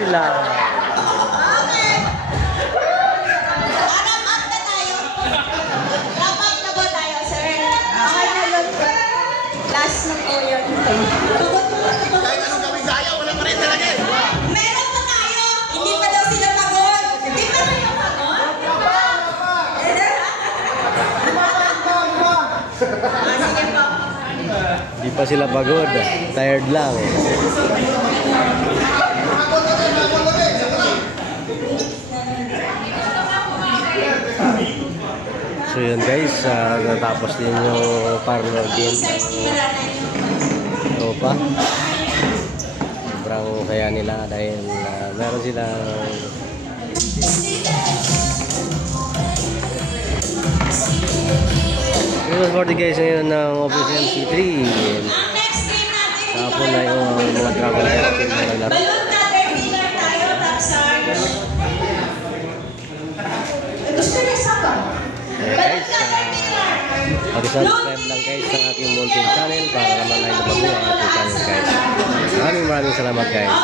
sila. Okay. Wrap up na tayo. Wrap up na ba tayo, sir? Okay na yun. Last na po yun. Kahit anong gawin tayo, wala pa rin talaga eh. Meron pa tayo. Hindi pa daw sila pagod. Hindi pa tayo pagod? Sige po. Di pa sila pagod. Tired lang. So yun guys, natapos din yung parlor game. Ito pa. Sobrang saya nila dahil meron silang Christmas party guys ngayon ng Office MC3. Tapos na yung mga Dragon Ball team na naglaro. Balloon caterpillar tayo, Tapsar. Gusto niya saba? Balloon caterpillar. Pag-subscribe lang guys sa aking Mountain channel para naman ay nabago ang ating channel guys. Maraming salamat guys.